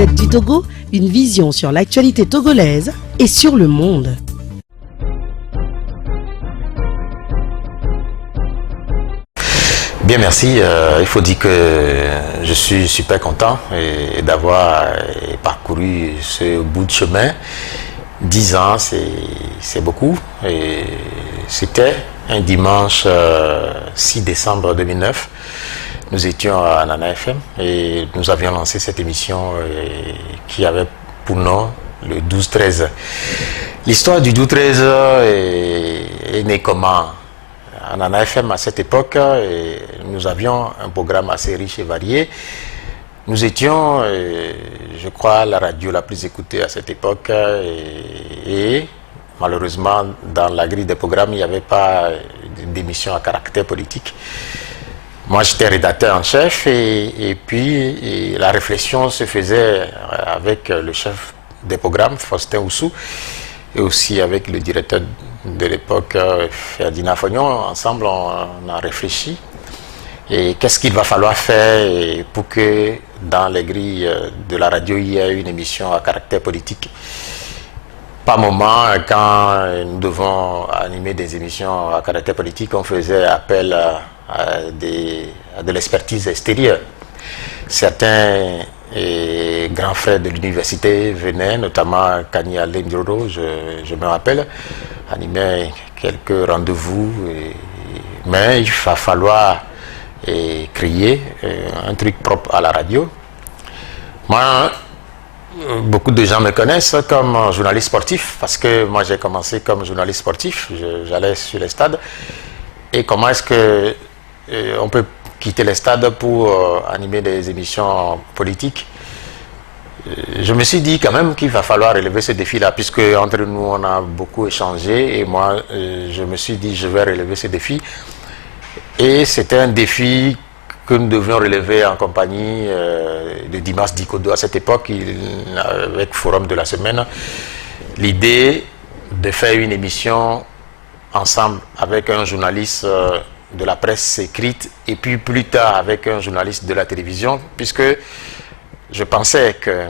Gazette du Togo, une vision sur l'actualité togolaise et sur le monde. Bien, merci. Il faut dire que je suis super content d'avoir parcouru ce bout de chemin. 10 ans, c'est beaucoup. Et c'était un dimanche 6 décembre 2009. Nous étions à Nana FM et nous avions lancé cette émission qui avait pour nom le 12-13. L'histoire du 12-13 est née comment? À Nana FM à cette époque, nous avions un programme assez riche et varié. Nous étions, je crois, la radio la plus écoutée à cette époque et malheureusement, dans la grille des programmes, il n'y avait pas d'émission à caractère politique. Moi, j'étais rédacteur en chef et puis la réflexion se faisait avec le chef des programmes, Faustin Oussou, et aussi avec le directeur de l'époque, Ferdinand Fognon. Ensemble, on a réfléchi. Et qu'est-ce qu'il va falloir faire pour que dans les grilles de la radio, il y ait une émission à caractère politique. Par moment, quand nous devons animer des émissions à caractère politique, on faisait appel à de l'expertise extérieure. Certains grands frères de l'université venaient, notamment Kanya Lendoro, je me rappelle, animer quelques rendez-vous. Mais il va falloir créer un truc propre à la radio. Moi, beaucoup de gens me connaissent comme journaliste sportif parce que moi j'ai commencé comme journaliste sportif, j'allais sur les stades. Et comment est-ce que on peut quitter les stades pour animer des émissions politiques? Je me suis dit quand même qu'il va falloir relever ce défi-là, puisque entre nous on a beaucoup échangé et moi je me suis dit je vais relever ce défi. Et c'était un défi que nous devions relever en compagnie de Dimas Dikodo à cette époque, avec Forum de la Semaine. L'idée de faire une émission ensemble avec un journaliste de la presse écrite et puis plus tard avec un journaliste de la télévision, puisque je pensais que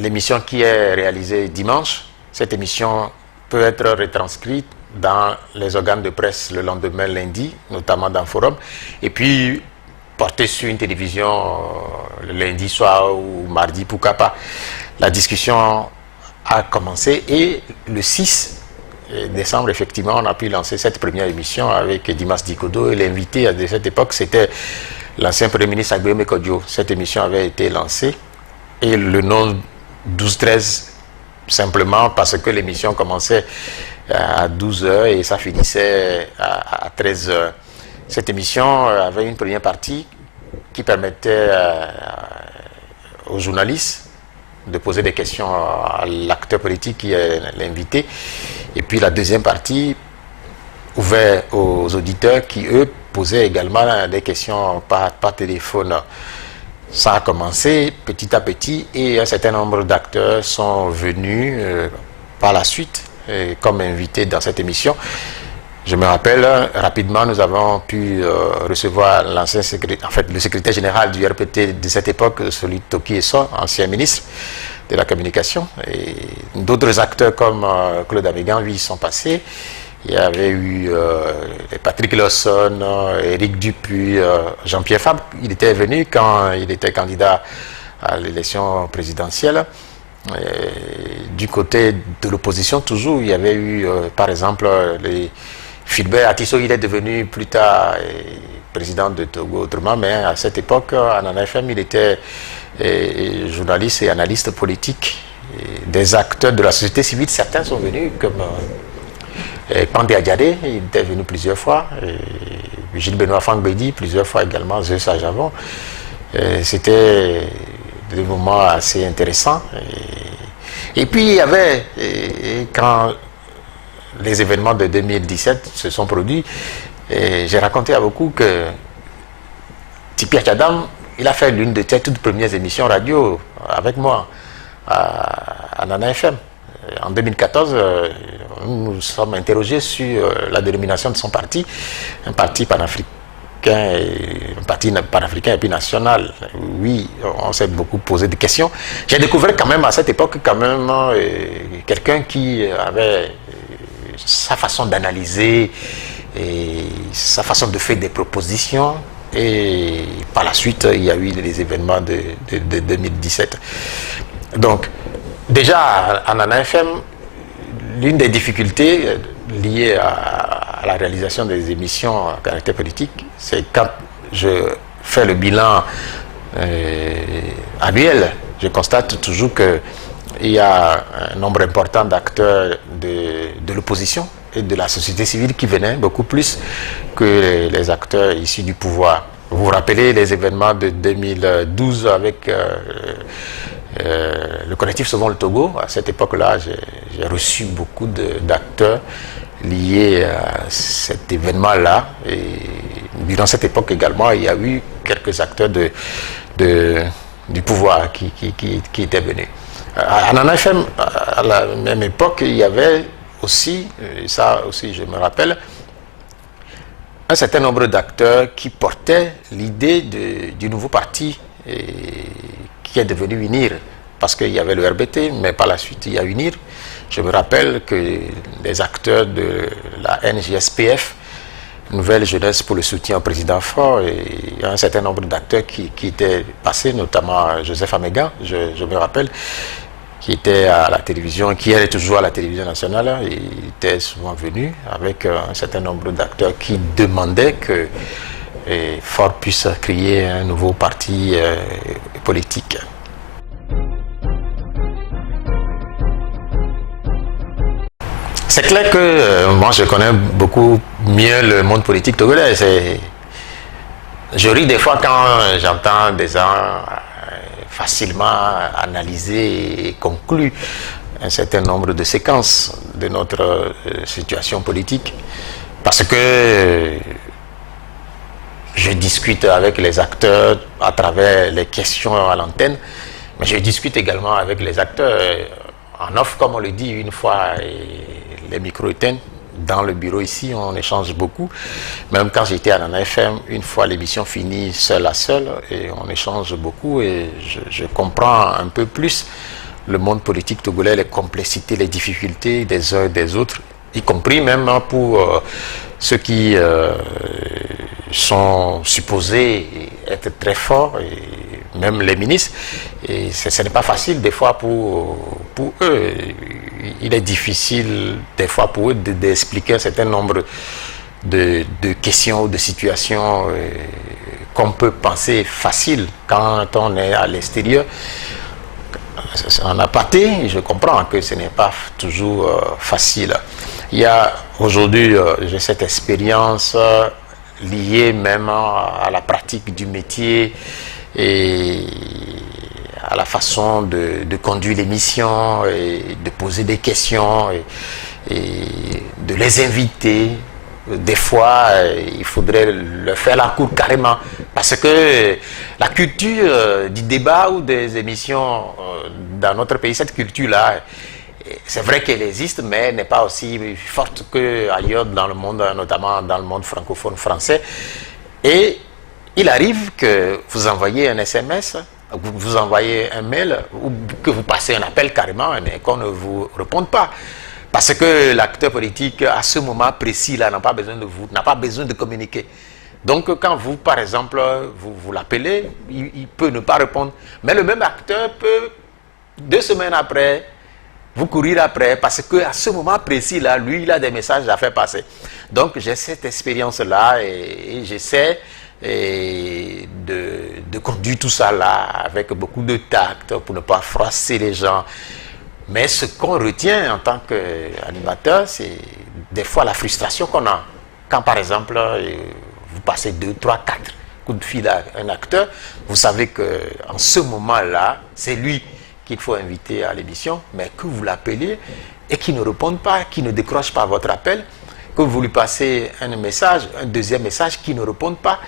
l'émission qui est réalisée dimanche, cette émission peut être retranscrite dans les organes de presse le lendemain lundi, notamment dans Forum, et puis portée sur une télévision le lundi soir ou mardi, pourquoi pas. La discussion a commencé et le 6 décembre, effectivement, on a pu lancer cette première émission avec Dimas Dikodo et l'invité de cette époque, c'était l'ancien Premier ministre Aguilé Kodio. Cette émission avait été lancée et le nom 12-13 simplement parce que l'émission commençait à 12h et ça finissait à 13h. Cette émission avait une première partie qui permettait aux journalistes de poser des questions à l'acteur politique qui est l'invité. Et puis la deuxième partie, ouverte aux auditeurs qui, eux, posaient également des questions par téléphone. Ça a commencé petit à petit et un certain nombre d'acteurs sont venus par la suite comme invités dans cette émission. Je me rappelle, rapidement, nous avons pu recevoir l'ancien secrétaire, en fait, le secrétaire général du RPT de cette époque, celui de Toki Esso, ancien ministre de la communication. Et d'autres acteurs comme Claude Amégan, lui, sont passés. Il y avait eu Patrick Lawson, Éric Dupuis, Jean-Pierre Fabre. Il était venu quand il était candidat à l'élection présidentielle. Du côté de l'opposition, toujours, il y avait eu, par exemple, Philbert Atisso, il est devenu plus tard président de Togo autrement, mais à cette époque, à Nana FM, il était journaliste et analyste politique. Et des acteurs de la société civile, certains sont venus, comme Pandé Adjadé, il était venu plusieurs fois, et Gilles Benoît Fangbedi, plusieurs fois également, Zeus Ajavon. C'était des moments assez intéressants. Et puis il y avait, quand les événements de 2017 se sont produits, j'ai raconté à beaucoup que Tipi Achadam, il a fait l'une de ses toutes premières émissions radio avec moi à Nana FM. En 2014, nous nous sommes interrogés sur la dénomination de son parti, un parti panafricain, un parti panafricain et puis national. Oui, on s'est beaucoup posé des questions. J'ai découvert quand même à cette époque quand même quelqu'un qui avait sa façon d'analyser et sa façon de faire des propositions. Et par la suite, il y a eu les événements de 2017. Donc, déjà, en Nana FM, l'une des difficultés liées à la réalisation des émissions à caractère politique, c'est quand je fais le bilan annuel, je constate toujours qu'il y a un nombre important d'acteurs de l'opposition et de la société civile qui venaient beaucoup plus que les acteurs issus du pouvoir. Vous vous rappelez les événements de 2012 avec le collectif Sauvons le Togo. À cette époque-là, j'ai reçu beaucoup d'acteurs liés à cet événement-là. Et durant cette époque également, il y a eu quelques acteurs du pouvoir qui étaient venus. À Nana FM, à la même époque, il y avait aussi, et ça aussi je me rappelle, un certain nombre d'acteurs qui portaient l'idée du nouveau parti qui est devenu UNIR, parce qu'il y avait le RBT, mais par la suite il y a UNIR. Je me rappelle que les acteurs de la NJSPF, Nouvelle Jeunesse pour le soutien au président Faure, et il y a un certain nombre d'acteurs qui étaient passés, notamment Joseph Améga, je me rappelle, qui était à la télévision, qui est toujours à la télévision nationale. Il était souvent venu avec un certain nombre d'acteurs qui demandaient que Faure puisse créer un nouveau parti politique. C'est clair que moi je connais beaucoup mieux le monde politique togolais. Je ris des fois quand j'entends des gens facilement analyser et conclure un certain nombre de séquences de notre situation politique. Parce que je discute avec les acteurs à travers les questions à l'antenne, mais je discute également avec les acteurs en off, comme on le dit, une fois les micros éteints. Dans le bureau ici, on échange beaucoup. Même quand j'étais à Nana FM, une fois l'émission finie, seul à seul, et on échange beaucoup et je comprends un peu plus le monde politique togolais, les complexités, les difficultés des uns et des autres, y compris même pour ceux qui sont supposés être très forts, et même les ministres. Et ce n'est pas facile des fois pour eux. Il est difficile des fois pour eux d'expliquer un certain nombre de questions ou de situations qu'on peut penser faciles quand on est à l'extérieur. En aparté, je comprends que ce n'est pas toujours facile. Il y a aujourd'hui, j'ai cette expérience liée même à la pratique du métier et à la façon de conduire l'émission et de poser des questions et de les inviter. Des fois, il faudrait leur faire la cour carrément, parce que la culture du débat ou des émissions dans notre pays, cette culture-là, c'est vrai qu'elle existe, mais elle n'est pas aussi forte qu'ailleurs dans le monde, notamment dans le monde francophone français. Et il arrive que vous envoyez un SMS, vous envoyez un mail, ou que vous passez un appel carrément, mais qu'on ne vous réponde pas. Parce que l'acteur politique, à ce moment précis-là, n'a pas besoin de vous, n'a pas besoin de communiquer. Donc, quand vous, par exemple, vous l'appelez, il peut ne pas répondre. Mais le même acteur peut, 2 semaines après, vous courir après, parce qu'à ce moment précis-là, lui, il a des messages à faire passer. Donc, j'ai cette expérience-là et j'essaie de conduire tout ça là avec beaucoup de tact pour ne pas froisser les gens. Mais ce qu'on retient en tant qu'animateur, c'est des fois la frustration qu'on a. Quand par exemple, vous passez 2, 3, 4 coups de fil à un acteur, vous savez qu'en ce moment-là, c'est lui qu'il faut inviter à l'émission, mais que vous l'appelez et qu'il ne réponde pas, qu'il ne décroche pas votre appel, que vous lui passez un message, un deuxième message, qu'il ne réponde pas.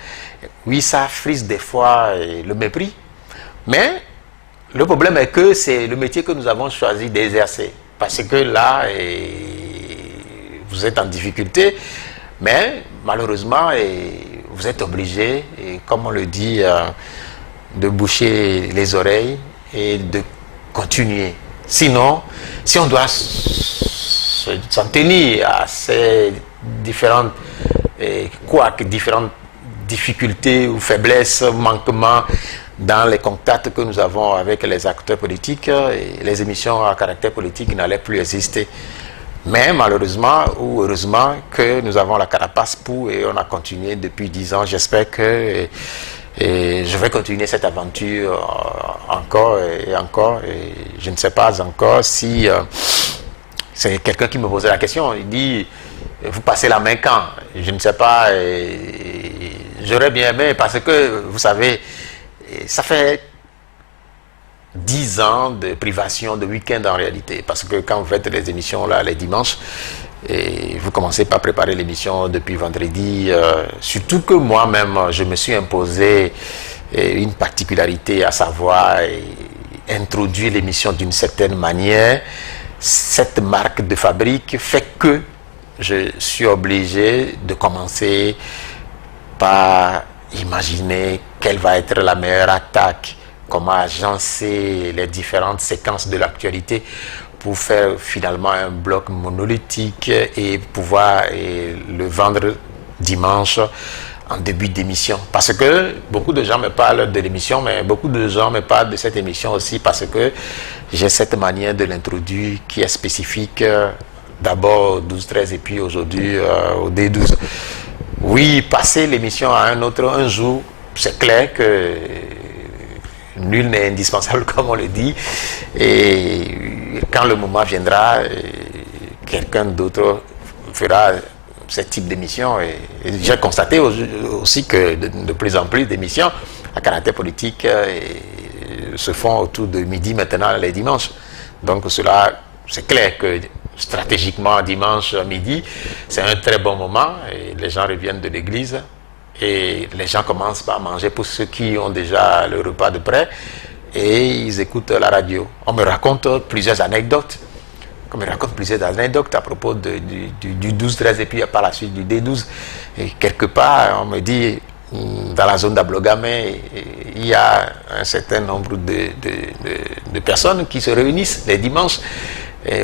Oui, ça frise des fois le mépris, mais le problème est que c'est le métier que nous avons choisi d'exercer. Parce que là, vous êtes en difficulté, Mais malheureusement, vous êtes obligé, comme on le dit, de boucher les oreilles et de continuer. Sinon, si on doit s'en tenir à ces différentes différentes difficultés ou faiblesses, manquements dans les contacts que nous avons avec les acteurs politiques, et les émissions à caractère politique n'allaient plus exister. Mais malheureusement ou heureusement que nous avons la carapace pour, et on a continué depuis 10 ans. J'espère que je vais continuer cette aventure encore et encore. Et je ne sais pas encore si c'est quelqu'un qui me posait la question. Il dit, vous passez la main quand? Je ne sais pas. J'aurais bien aimé parce que, vous savez, ça fait 10 ans de privation de week-end en réalité. Parce que quand vous faites les émissions là, les dimanches, et vous commencez par préparer l'émission depuis vendredi, surtout que moi-même, je me suis imposé une particularité, à savoir introduire l'émission d'une certaine manière. Cette marque de fabrique fait que je suis obligé de commencer par imaginer quelle va être la meilleure attaque, comment agencer les différentes séquences de l'actualité pour faire finalement un bloc monolithique et pouvoir le vendre dimanche en début d'émission. Parce que beaucoup de gens me parlent de l'émission, mais beaucoup de gens me parlent de cette émission aussi parce que j'ai cette manière de l'introduire qui est spécifique d'abord au 12-13 et puis aujourd'hui au D12. Oui, passer l'émission à un jour, c'est clair que nul n'est indispensable comme on le dit, et quand le moment viendra, quelqu'un d'autre fera ce type d'émission. Et j'ai constaté aussi que de plus en plus d'émissions à caractère politique se font autour de midi maintenant les dimanches. Donc cela, c'est clair que stratégiquement dimanche midi, c'est un très bon moment et les gens reviennent de l'église. Et les gens commencent par manger pour ceux qui ont déjà le repas de près et ils écoutent la radio. On me raconte plusieurs anecdotes. On me raconte plusieurs anecdotes à propos du 12-13 et puis par la suite du D12. Et quelque part, on me dit, dans la zone d'Ablogamé, il y a un certain nombre de personnes qui se réunissent les dimanches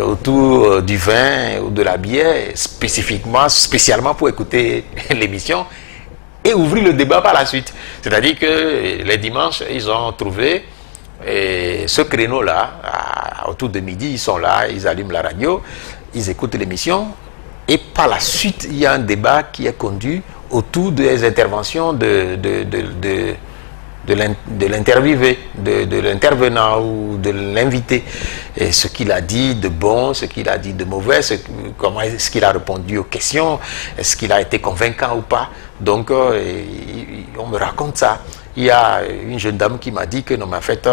autour du vin ou de la bière, spécialement pour écouter l'émission et ouvrir le débat par la suite. C'est-à-dire que les dimanches, ils ont trouvé ce créneau-là, autour de midi, ils sont là, ils allument la radio, ils écoutent l'émission, et par la suite, il y a un débat qui est conduit autour des interventions de l'interviewé, de l'intervenant ou de l'invité. Et ce qu'il a dit de bon, ce qu'il a dit de mauvais, comment est-ce qu'il a répondu aux questions, est-ce qu'il a été convaincant ou pas. Donc, on me raconte ça. Il y a une jeune dame qui m'a dit que non, mais en fait,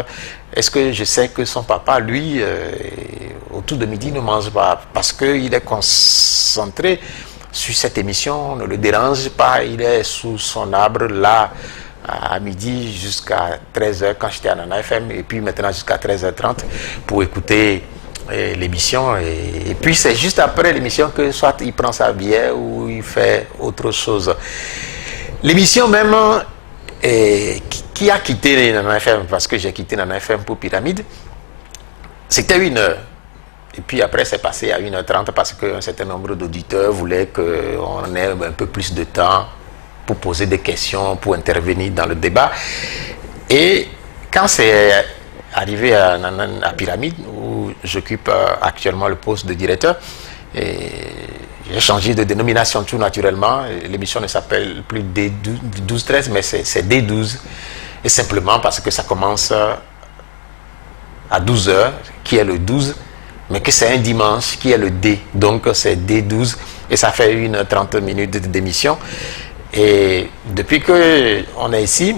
est-ce que je sais que son papa, lui, autour de midi, ne mange pas parce qu'il est concentré sur cette émission, on ne le dérange pas, il est sous son arbre là, à midi jusqu'à 13h quand j'étais à Nana FM et puis maintenant jusqu'à 13h30 pour écouter l'émission et puis c'est juste après l'émission que soit il prend sa bière ou il fait autre chose. L'émission même qui a quitté Nana FM, parce que j'ai quitté Nana FM pour Pyramide, c'était 1h. Et puis après, c'est passé à 1h30 parce qu'un certain nombre d'auditeurs voulaient qu'on ait un peu plus de temps pour poser des questions, pour intervenir dans le débat. Et quand c'est arrivé à Pyramide, où j'occupe actuellement le poste de directeur, j'ai changé de dénomination tout naturellement. L'émission ne s'appelle plus D12-13, mais c'est D12. Et simplement parce que ça commence à 12h, qui est le 12, mais que c'est un dimanche, qui est le D. Donc c'est D12, et ça fait 1h30 d'émission. Et depuis qu'on est ici,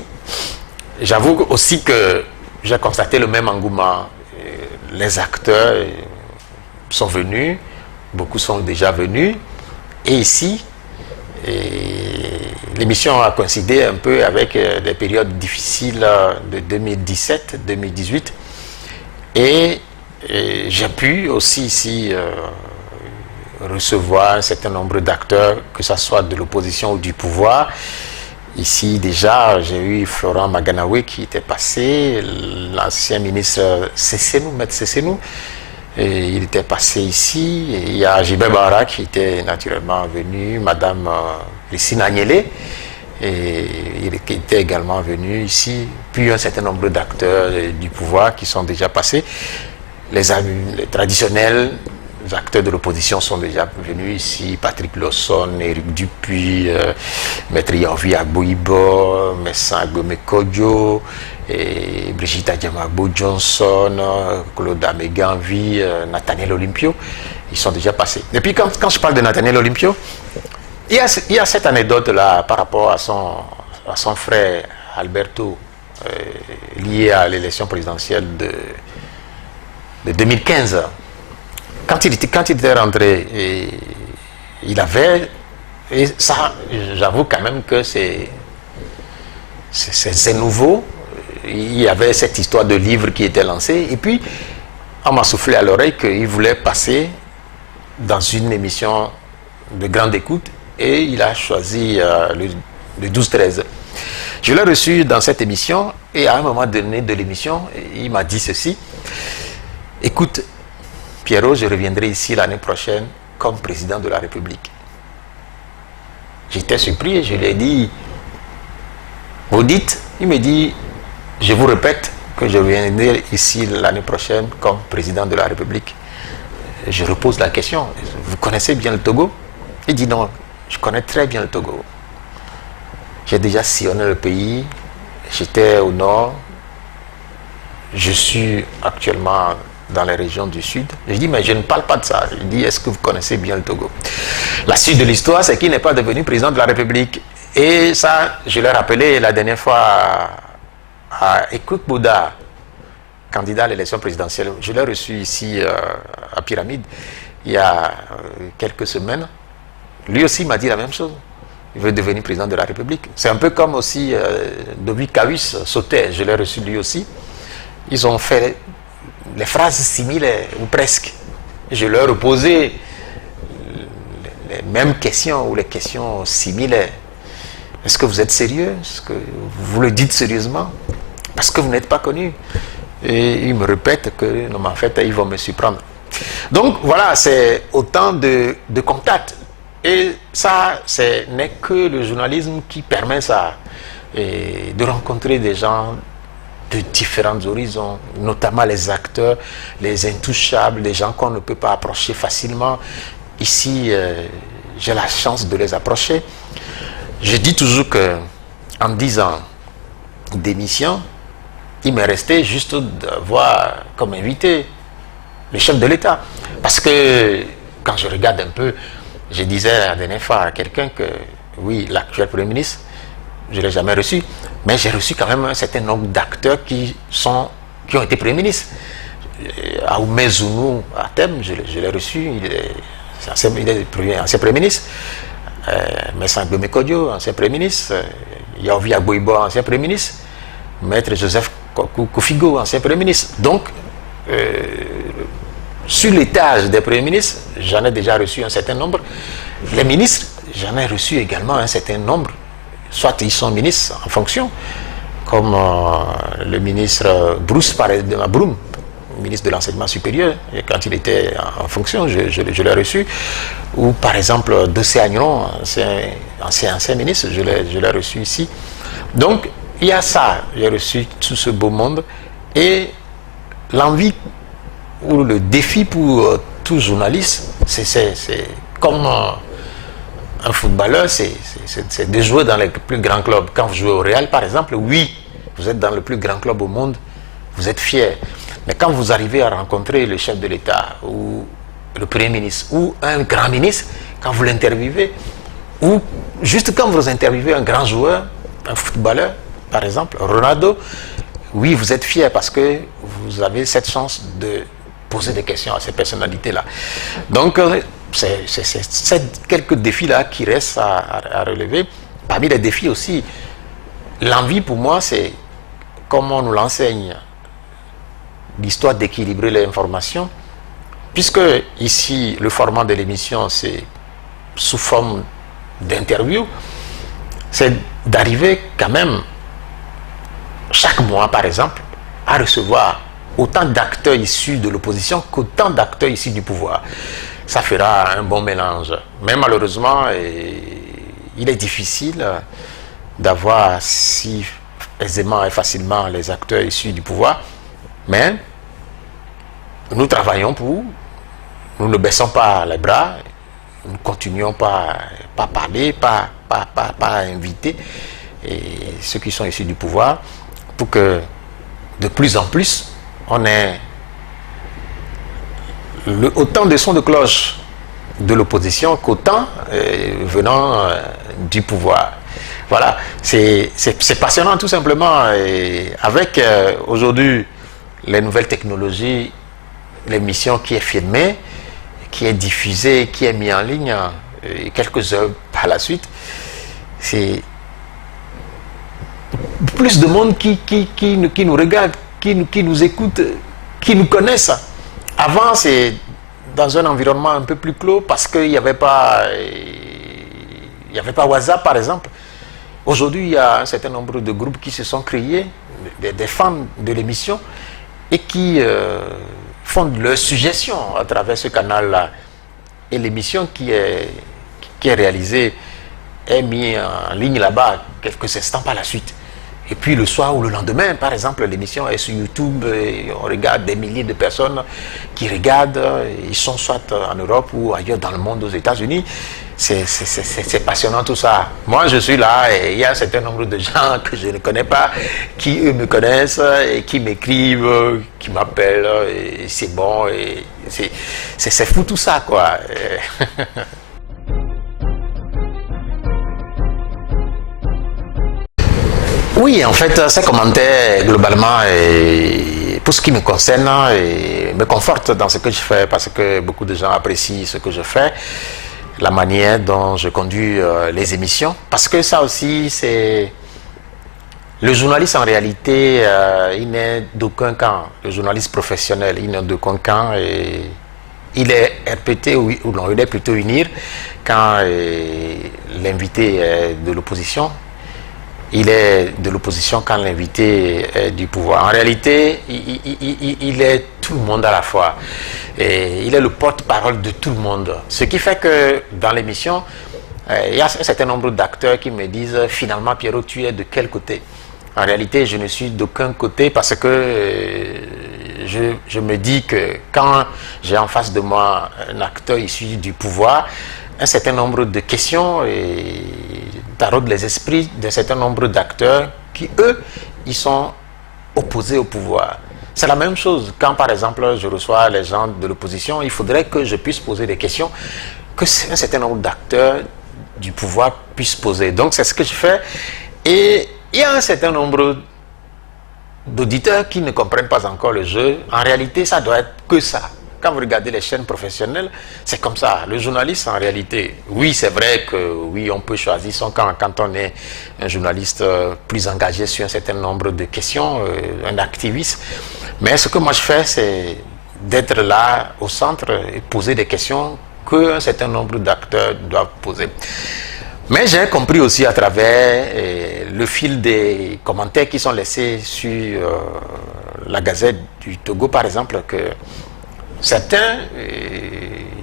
j'avoue aussi que j'ai constaté le même engouement. Les acteurs sont venus, beaucoup sont déjà venus. Et ici, l'émission a coïncidé un peu avec des périodes difficiles de 2017-2018. Et j'ai pu aussi ici recevoir un certain nombre d'acteurs, que ce soit de l'opposition ou du pouvoir. Ici, déjà, j'ai eu Florent Maganawe qui était passé, l'ancien ministre Sessenou, Maître Sessenou, et il était passé ici. Et il y a Gilbert Bara qui était naturellement venu, Madame Lissine Agnelé, et il était également venu ici. Puis un certain nombre d'acteurs du pouvoir qui sont déjà passés. Les traditionnels acteurs de l'opposition sont déjà venus ici, Patrick Lawson, Éric Dupuis, Maître Yaovi Agboibo, Messan Agbome Kodjo, et Brigitte Adjamagbo Johnson, Claude Ameganvi, Nathaniel Olympio, ils sont déjà passés. Et puis quand je parle de Nathaniel Olympio, il y a cette anecdote-là par rapport à son frère Alberto, lié à l'élection présidentielle de 2015. Quand il était rentré, il avait, et ça, j'avoue quand même que c'est nouveau. Il y avait cette histoire de livre qui était lancée, et puis on m'a soufflé à l'oreille qu'il voulait passer dans une émission de grande écoute, et il a choisi le 12-13. Je l'ai reçu dans cette émission, et à un moment donné de l'émission, il m'a dit ceci: écoute, Pierrot, je reviendrai ici l'année prochaine comme président de la République. J'étais surpris et je lui ai dit, vous dites? Il me dit, je vous répète que je reviendrai ici l'année prochaine comme président de la République. Je repose la question, vous connaissez bien le Togo? Il dit non, je connais très bien le Togo. J'ai déjà sillonné le pays, j'étais au nord, je suis actuellement dans les régions du sud. Je dis, mais je ne parle pas de ça. Je dis, est-ce que vous connaissez bien le Togo? La suite de l'histoire, c'est qu'il n'est pas devenu président de la République. Et ça, je l'ai rappelé la dernière fois à Ekouk Bouda, candidat à l'élection présidentielle. Je l'ai reçu ici à Pyramide il y a quelques semaines. Lui aussi m'a dit la même chose. Il veut devenir président de la République. C'est un peu comme aussi Dobi Kawis Sauter. Je l'ai reçu lui aussi. Ils ont fait les phrases similaires, ou presque. Je leur ai posé les mêmes questions, ou les questions similaires. Est-ce que vous êtes sérieux? Est-ce que vous le dites sérieusement? Parce que vous n'êtes pas connu. Et ils me répètent que, non, mais en fait, ils vont me surprendre. Donc, voilà, c'est autant de contacts. Et ça, ce n'est que le journalisme qui permet ça. Et de rencontrer des gens de différents horizons, notamment les acteurs, les intouchables, les gens qu'on ne peut pas approcher facilement. Ici, j'ai la chance de les approcher. Je dis toujours que, en 10 ans d'émission, il m'est resté juste d'avoir comme invité le chef de l'État. Parce que, quand je regarde un peu, je disais la dernière fois à quelqu'un que, oui, l'actuel Premier ministre, je ne l'ai jamais reçu, mais j'ai reçu quand même un certain nombre d'acteurs qui ont été Premier ministres. Aoumé Zounou, à Thème, je l'ai reçu, il est ancien Premier ministre. Messan Agbome Kodjo, ancien Premier ministre. Yaovi Agboibo, ancien Premier ministre. Maître Joseph Kofigo, ancien Premier ministre. Donc, sur l'étage des Premiers ministres, j'en ai déjà reçu un certain nombre. Les ministres, j'en ai reçu également un certain nombre. Soit ils sont ministres en fonction, comme le ministre Bruce Broom, ministre de l'enseignement supérieur, et quand il était en fonction, je l'ai reçu. Ou par exemple Dossé Agnon, ancien ministre, je l'ai reçu ici. Donc il y a ça, j'ai reçu tout ce beau monde. Et l'envie ou le défi pour tout journaliste, c'est comme un footballeur, c'est de jouer dans les plus grands clubs. Quand vous jouez au Real, par exemple, oui, vous êtes dans le plus grand club au monde, vous êtes fier. Mais quand vous arrivez à rencontrer le chef de l'État, ou le Premier ministre, ou un grand ministre, quand vous l'interviewez, ou juste quand vous interviewez un grand joueur, un footballeur, par exemple, Ronaldo, oui, vous êtes fier parce que vous avez cette chance de poser des questions à ces personnalités-là. Donc, c'est quelques défis-là qui restent à relever. Parmi les défis aussi, l'envie pour moi, c'est comme on nous l'enseigne, l'histoire d'équilibrer l'information. puisque ici, le format de l'émission, c'est sous forme d'interview, c'est d'arriver quand même, chaque mois par exemple, à recevoir autant d'acteurs issus de l'opposition qu'autant d'acteurs issus du pouvoir. Ça fera un bon mélange. Mais malheureusement, il est difficile d'avoir si aisément et facilement les acteurs issus du pouvoir. Mais nous travaillons pour, nous ne baissons pas les bras, nous continuons pas parler, pas inviter ceux qui sont issus du pouvoir pour que de plus en plus on ait autant de sons de cloche de l'opposition qu'autant venant du pouvoir. Voilà, c'est passionnant tout simplement. Et avec aujourd'hui les nouvelles technologies, l'émission qui est filmée, qui est diffusée, qui est mise en ligne quelques heures par la suite, c'est plus de monde qui nous regarde, qui nous écoute, qui nous connaissent. Avant, c'est dans un environnement un peu plus clos parce qu'il n'y avait pas WhatsApp par exemple. Aujourd'hui, il y a un certain nombre de groupes qui se sont créés, des fans de l'émission, et qui font leurs suggestions à travers ce canal-là. Et l'émission qui est réalisée est mise en ligne là-bas quelques instants par la suite. Et puis le soir ou le lendemain, par exemple, l'émission est sur YouTube et on regarde des milliers de personnes qui regardent. Ils sont soit en Europe ou ailleurs dans le monde, aux États-Unis. C'est passionnant tout ça. Moi, je suis là et il y a un certain nombre de gens que je ne connais pas, qui eux me connaissent et qui m'écrivent, qui m'appellent. Et c'est bon. C'est fou tout ça, quoi. Oui, en fait, ces commentaires, globalement, pour ce qui me concerne, me confortent dans ce que je fais, parce que beaucoup de gens apprécient ce que je fais, la manière dont je conduis les émissions, parce que ça aussi, c'est... Le journaliste, en réalité, il n'est d'aucun camp. Le journaliste professionnel, il n'est d'aucun camp, et il est RPT, ou non, il est plutôt UNIR, quand l'invité est de l'opposition. Il est de l'opposition quand l'invité est du pouvoir. En réalité, il est tout le monde à la fois. Et il est le porte-parole de tout le monde. Ce qui fait que dans l'émission, il y a un certain nombre d'acteurs qui me disent « Finalement, Pierrot, tu es de quel côté ?» En réalité, je ne suis d'aucun côté parce que je me dis que quand j'ai en face de moi un acteur issu du pouvoir, un certain nombre de questions taraudent les esprits d'un certain nombre d'acteurs qui, eux, ils sont opposés au pouvoir. C'est la même chose quand, par exemple, je reçois les gens de l'opposition, il faudrait que je puisse poser des questions que un certain nombre d'acteurs du pouvoir puissent poser. Donc, c'est ce que je fais. Et il y a un certain nombre d'auditeurs qui ne comprennent pas encore le jeu. En réalité, ça doit être que ça. Quand vous regardez les chaînes professionnelles, c'est comme ça. Le journaliste, en réalité, oui, c'est vrai que oui, on peut choisir son camp quand on est un journaliste plus engagé sur un certain nombre de questions, un activiste. Mais ce que moi je fais, c'est d'être là au centre et poser des questions qu'un certain nombre d'acteurs doivent poser. Mais j'ai compris aussi à travers le fil des commentaires qui sont laissés sur la Gazette du Togo, par exemple, que certains,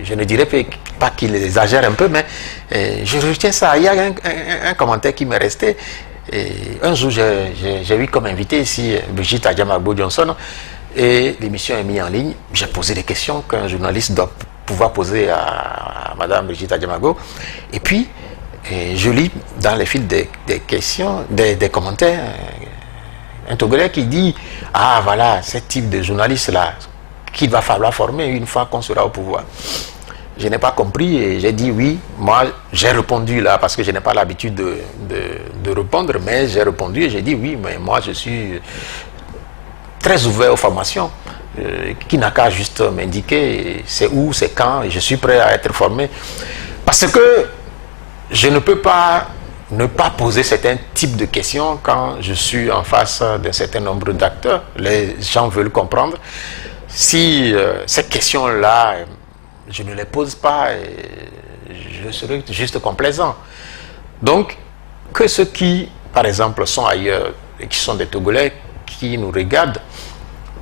je ne dirais pas qu'ils exagèrent un peu, mais je retiens ça. Il y a un commentaire qui m'est resté. Un jour, j'ai eu comme invité ici Brigitte Adjamagbo Johnson, et l'émission est mise en ligne. J'ai posé des questions qu'un journaliste doit pouvoir poser à Madame Brigitte Adjamagbo. Et puis, je lis dans les fils des questions, des commentaires, un Togolais qui dit « Ah, voilà, ce type de journaliste-là, qu'il va falloir former une fois qu'on sera au pouvoir. » Je n'ai pas compris et j'ai dit oui. Moi, j'ai répondu là parce que je n'ai pas l'habitude de répondre, mais j'ai répondu et j'ai dit oui, mais moi je suis très ouvert aux formations. Qui n'a qu'à juste m'indiquer c'est où, c'est quand, et je suis prêt à être formé. Parce que je ne peux pas ne pas poser certains types de questions quand je suis en face d'un certain nombre d'acteurs. Les gens veulent comprendre. Si ces questions-là, je ne les pose pas, je serai juste complaisant. Donc, que ceux qui, par exemple, sont ailleurs et qui sont des Togolais, qui nous regardent,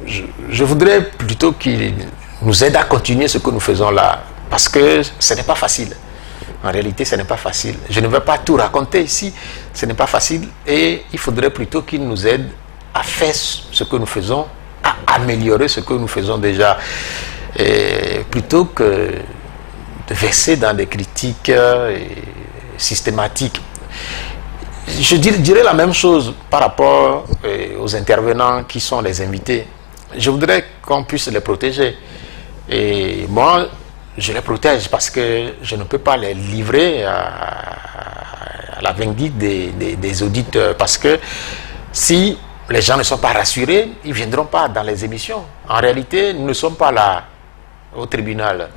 je voudrais plutôt qu'ils nous aident à continuer ce que nous faisons là. Parce que ce n'est pas facile. En réalité, ce n'est pas facile. Je ne vais pas tout raconter ici. Ce n'est pas facile. Et il faudrait plutôt qu'ils nous aident à faire ce que nous faisons, à améliorer ce que nous faisons déjà. Et plutôt que de verser dans des critiques systématiques. Je dirais la même chose par rapport aux intervenants qui sont les invités. Je voudrais qu'on puisse les protéger. Et moi, je les protège parce que je ne peux pas les livrer à la vindicte des auditeurs. Parce que si les gens ne sont pas rassurés, ils ne viendront pas dans les émissions. En réalité, nous ne sommes pas là au tribunal.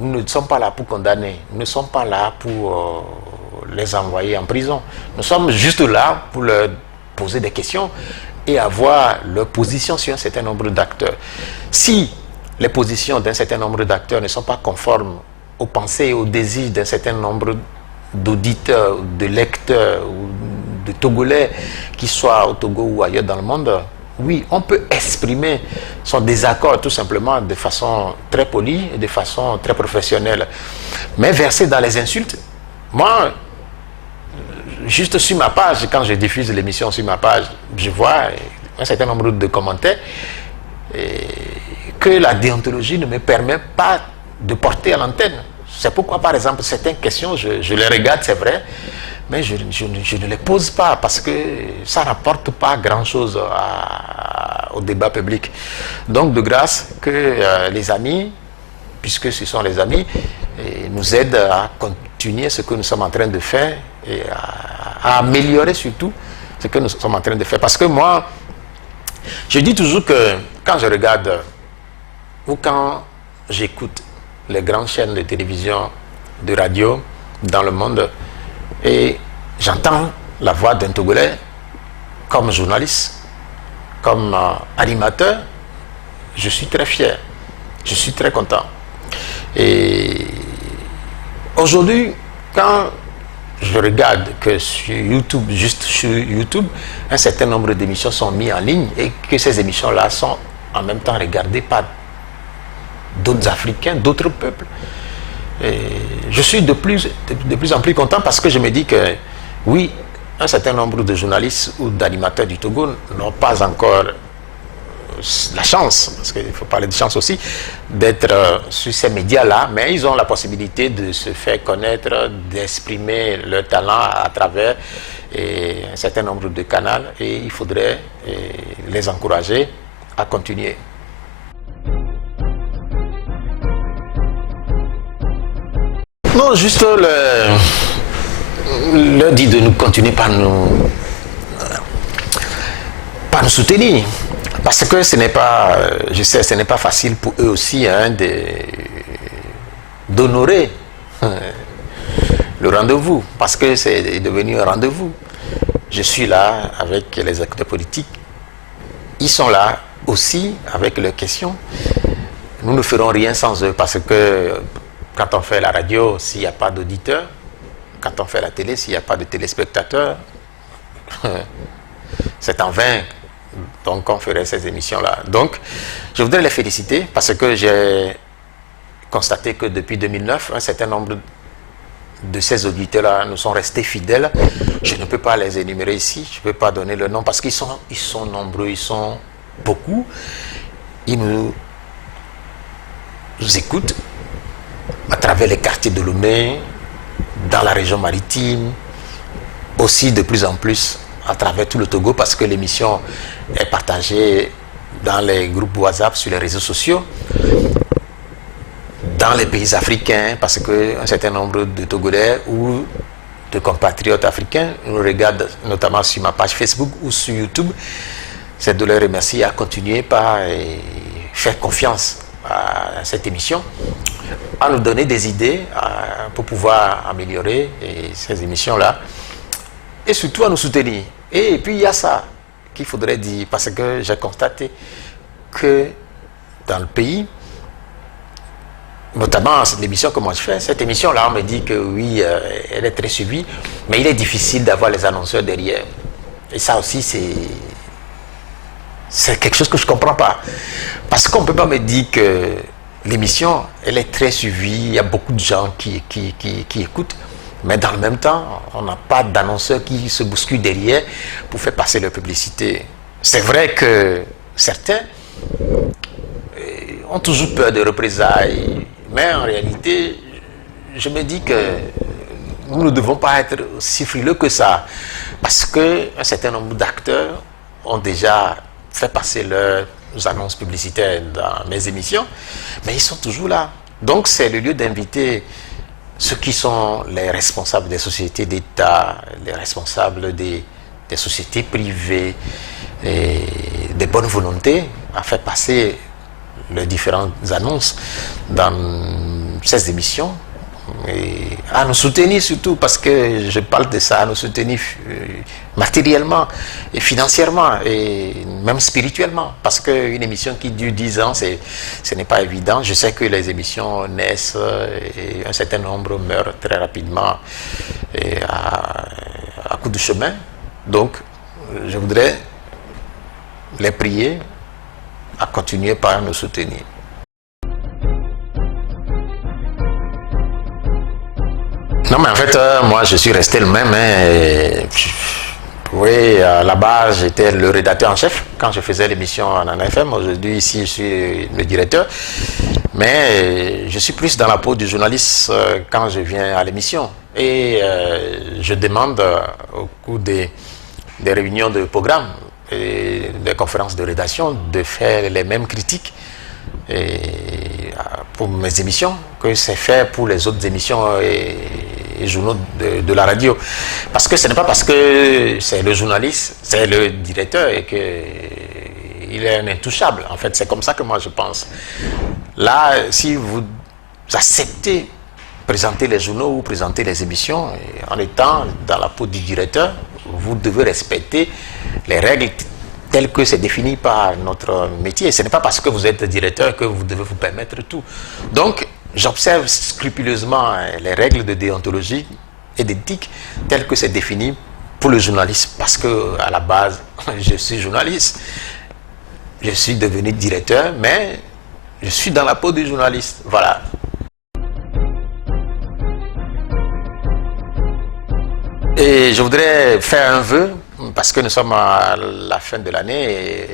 Nous ne sommes pas là pour condamner. Nous ne sommes pas là pour les envoyer en prison. Nous sommes juste là pour leur poser des questions et avoir leur position sur un certain nombre d'acteurs. Si les positions d'un certain nombre d'acteurs ne sont pas conformes aux pensées et aux désirs d'un certain nombre d'auditeurs, de lecteurs ou de Togolais, qui soient au Togo ou ailleurs dans le monde, oui, on peut exprimer son désaccord tout simplement de façon très polie et de façon très professionnelle. Mais verser dans les insultes, moi, juste sur ma page, quand je diffuse l'émission sur ma page, je vois un certain nombre de commentaires que la déontologie ne me permet pas de porter à l'antenne. C'est pourquoi, par exemple, certaines questions, je les regarde, c'est vrai, mais je ne les pose pas parce que ça n'apporte pas grand-chose au débat public. Donc, de grâce que les amis, puisque ce sont les amis, nous aident à continuer ce que nous sommes en train de faire et à améliorer surtout ce que nous sommes en train de faire. Parce que moi, je dis toujours que quand je regarde ou quand j'écoute les grandes chaînes de télévision, de radio dans le monde, et j'entends la voix d'un Togolais comme journaliste, comme animateur, je suis très fier, je suis très content. Et aujourd'hui, quand je regarde que sur YouTube, juste sur YouTube, un certain nombre d'émissions sont mises en ligne et que ces émissions-là sont en même temps regardées par d'autres Africains, d'autres peuples. Et je suis de plus en plus content parce que je me dis que oui, un certain nombre de journalistes ou d'animateurs du Togo n'ont pas encore la chance, parce qu'il faut parler de chance aussi, d'être sur ces médias-là, mais ils ont la possibilité de se faire connaître, d'exprimer leur talent à travers un certain nombre de canaux et il faudrait les encourager à continuer. Non, juste leur dire de nous continuer par nous soutenir. Parce que ce n'est pas, je sais, ce n'est pas facile pour eux aussi d'honorer le rendez-vous. Parce que c'est devenu un rendez-vous. Je suis là avec les acteurs politiques. Ils sont là aussi avec leurs questions. Nous ne ferons rien sans eux parce que quand on fait la radio, s'il n'y a pas d'auditeurs, quand on fait la télé, s'il n'y a pas de téléspectateurs, c'est en vain. Donc on ferait ces émissions-là. Donc je voudrais les féliciter parce que j'ai constaté que depuis 2009, un certain nombre de ces auditeurs-là nous sont restés fidèles. Je ne peux pas les énumérer ici, je ne peux pas donner le nom parce qu'ils sont nombreux, ils sont beaucoup. Ils nous écoutent à travers les quartiers de Lomé, dans la région maritime, aussi de plus en plus à travers tout le Togo parce que l'émission est partagée dans les groupes WhatsApp, sur les réseaux sociaux, dans les pays africains parce qu'un certain nombre de Togolais ou de compatriotes africains nous regardent notamment sur ma page Facebook ou sur YouTube. C'est de les remercier à continuer par faire confiance à cette émission, à nous donner des idées pour pouvoir améliorer ces émissions-là et surtout à nous soutenir. Et puis il y a ça qu'il faudrait dire parce que j'ai constaté que dans le pays, notamment l'émission que moi je fais. Cette émission-là, on me dit que oui, elle est très suivie, mais il est difficile d'avoir les annonceurs derrière. Et ça aussi, c'est quelque chose que je ne comprends pas. Parce qu'on ne peut pas me dire que l'émission, elle est très suivie, il y a beaucoup de gens qui écoutent, mais dans le même temps, on n'a pas d'annonceurs qui se bousculent derrière pour faire passer leur publicité. C'est vrai que certains ont toujours peur de représailles, mais en réalité, je me dis que nous ne devons pas être si frileux que ça, parce qu'un certain nombre d'acteurs ont déjà fait passer leurs annonces publicitaires dans mes émissions, mais ils sont toujours là. Donc c'est le lieu d'inviter ceux qui sont les responsables des sociétés d'État, les responsables des sociétés privées et des bonnes volontés à faire passer les différentes annonces dans ces émissions et à nous soutenir surtout, parce que je parle de ça, à nous soutenir matériellement et financièrement et même spirituellement, parce qu'une émission qui dure 10 ans, ce n'est pas évident. Je sais que les émissions naissent et un certain nombre meurent très rapidement et à coup de chemin. Donc je voudrais les prier à continuer par nous soutenir. Non, mais en fait, moi, je suis resté le même. Oui, à la base, j'étais le rédacteur en chef quand je faisais l'émission en ANFM. Aujourd'hui, ici, je suis le directeur. Mais je suis plus dans la peau du journaliste quand je viens à l'émission. Et je demande au cours des réunions de programme et des conférences de rédaction de faire les mêmes critiques pour mes émissions que c'est fait pour les autres émissions et journaux de la radio. Parce que ce n'est pas parce que c'est le journaliste, c'est le directeur et qu'il est un intouchable. En fait, c'est comme ça que moi je pense. Là, si vous acceptez présenter les journaux ou présenter les émissions en étant dans la peau du directeur, vous devez respecter les règles telles que c'est défini par notre métier. Ce n'est pas parce que vous êtes directeur que vous devez vous permettre tout. Donc, j'observe scrupuleusement les règles de déontologie et d'éthique telles que c'est défini pour le journaliste. Parce que à la base, je suis journaliste. Je suis devenu directeur, mais je suis dans la peau du journaliste. Voilà. Et je voudrais faire un vœu, parce que nous sommes à la fin de l'année et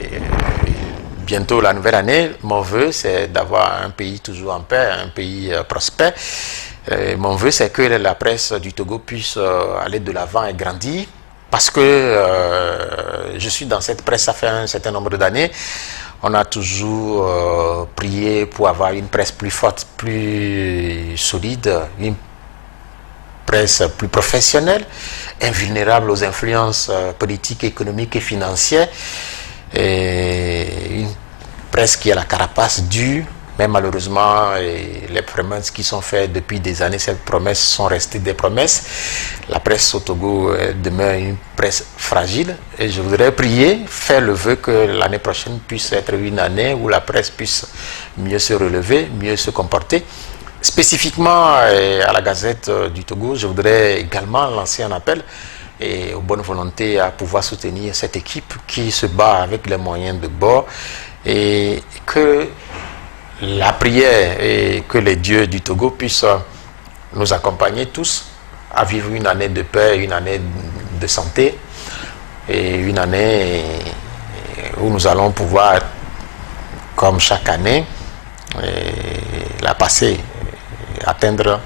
bientôt la nouvelle année. Mon vœu, c'est d'avoir un pays toujours en paix, un pays prospère. Mon vœu, c'est que la presse du Togo puisse aller de l'avant et grandir, parce que je suis dans cette presse, ça fait un certain nombre d'années. On a toujours prié pour avoir une presse plus forte, plus solide, une presse plus professionnelle, invulnérable aux influences politiques, économiques et financières, et une presse qui a la carapace dure, mais malheureusement les promesses qui sont faites depuis des années, ces promesses sont restées des promesses. La presse au Togo demeure une presse fragile et je voudrais prier, faire le vœu que l'année prochaine puisse être une année où la presse puisse mieux se relever, mieux se comporter. Spécifiquement à la Gazette du Togo, je voudrais également lancer un appel et aux bonnes volontés à pouvoir soutenir cette équipe qui se bat avec les moyens de bord, et que la prière et que les dieux du Togo puissent nous accompagner tous à vivre une année de paix, une année de santé et une année où nous allons pouvoir, comme chaque année, la passer, atteindre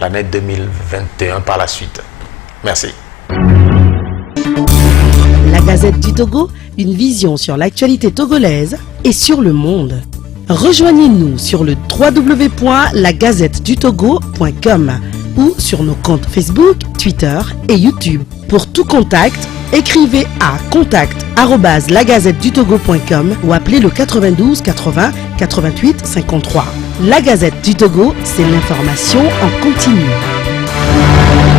l'année 2021 par la suite. Merci. La Gazette du Togo, une vision sur l'actualité togolaise et sur le monde. Rejoignez-nous sur le www.lagazettedutogo.com ou sur nos comptes Facebook, Twitter et YouTube. Pour tout contact, écrivez à contact@lagazettedutogo.com ou appelez le 92 80 88 53. La Gazette du Togo, c'est l'information en continu.